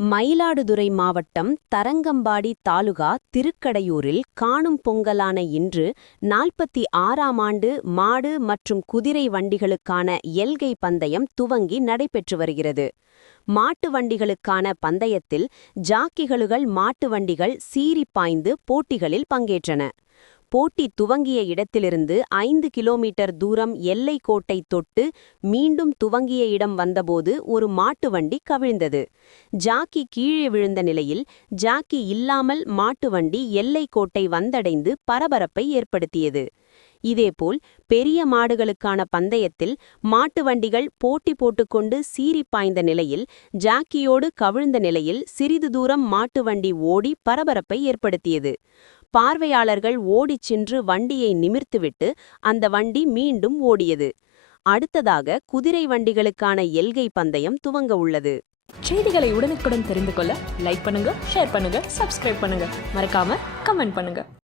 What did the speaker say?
மயிலாடுதுறை மாவட்டம் தரங்கம்பாடி தாலுகா திருக்கடையூரில் காணும் பொங்கலான இன்று நாற்பத்தி ஆறாம் ஆண்டு மாடு மற்றும் குதிரை வண்டிகளுக்கான எல்கை பந்தயம் துவங்கி நடைபெற்று வருகிறது. மாட்டு வண்டிகளுக்கான பந்தயத்தில் ஜாக்கிகளுகள் மாட்டு வண்டிகள் சீறி பாய்ந்து போட்டிகளில் பங்கேற்றன. போட்டி துவங்கிய இடத்திலிருந்து ஐந்து கிலோமீட்டர் தூரம் எல்லை கோட்டை தொட்டு மீண்டும் துவங்கிய இடம் வந்தபோது ஒரு மாட்டு வண்டி கவிழ்ந்தது. ஜாக்கி கீழே விழுந்த நிலையில் ஜாக்கி இல்லாமல் மாட்டு வண்டி எல்லை கோட்டை வந்தடைந்து பரபரப்பை ஏற்படுத்தியது. இதேபோல் பெரிய மாடுகளுக்கான பந்தயத்தில் மாட்டு வண்டிகள் போட்டி போட்டுக்கொண்டு சீறி பாய்ந்த நிலையில் ஜாக்கியோடு கவிழ்ந்த நிலையில் சிறிது தூரம் மாட்டு வண்டி ஓடி பரபரப்பை ஏற்படுத்தியது. பார்வையாளர்கள் ஓடிச் சென்று வண்டியை நிமிர்த்துவிட்டு அந்த வண்டி மீண்டும் ஓடியது. அடுத்ததாக குதிரை வண்டிகளுக்கான எல்கை பந்தயம் துவங்க உள்ளது. செய்திகளை உடனுக்குடன் தெரிந்து கொள்ள லைக் பண்ணுங்க ஷேர் பண்ணுங்க சப்ஸ்கிரைப் பண்ணுங்க. மறக்காம கமெண்ட் பண்ணுங்க.